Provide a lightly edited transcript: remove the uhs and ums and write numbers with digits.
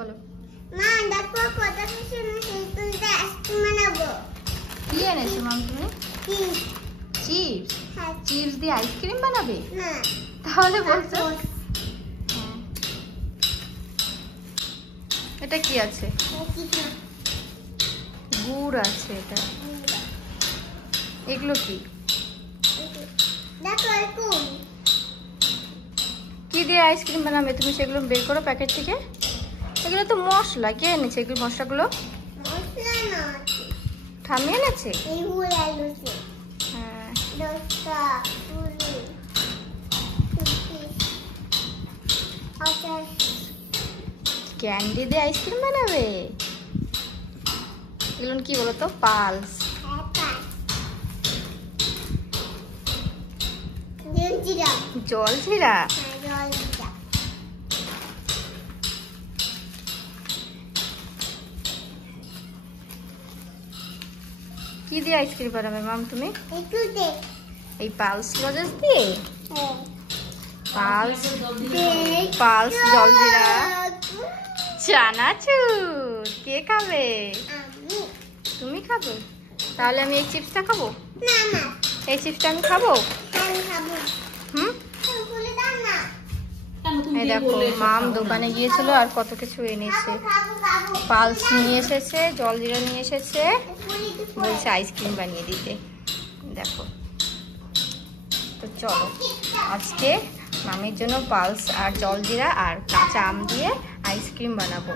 বলো। মা দেখো কত সুন্দর সুন্দর আইসক্রিম বানাবো। কি এনেছো মাম তুমি? চিপস। চিপস দিয়ে আইসক্রিম বানাবে? না তাহলে বলছো। এটা কি আছে? গুড় আছে এটা। এগুলো কি? দেখো এরকম কি দিয়ে আইসক্রিম বানাবে তুমি? সেগুলো বের করো প্যাকেট থেকে। এগুলো তো মশলা। কে এনেছে এগুলো মশলাগুলো? মশলা না ঠাম্মি এনেছে? এইগুলো এনেছে। হ্যাঁ। দশটা পুরি ক্যান্ডি দিয়ে আইসক্রিম বানাবে? এগুলো কি বলো তো? পালস। জলজিরা। কি দিয়ে আইসক্রিম বানাবে মাম তুমি? এই পালস লজেন্স দিয়ে? পালস পালস জলজিরা চানাচুর। কে খাবে? তুমি খাবে? তাহলে আমি এই চিপসটা খাবো? এই চিপসটা আমি খাবো? হুম। এই দেখো মাম দোকানে গিয়েছিল আর কত কিছু এনেছে। পালস নিয়ে এসেছে, জলজিরা নিয়ে এসেছে, বলছে আইসক্রিম বানিয়ে দিতে। দেখো তো চলো আজকে মামির জন্য পালস আর জলজিরা আর কাঁচা আম দিয়ে আইসক্রিম বানাবো।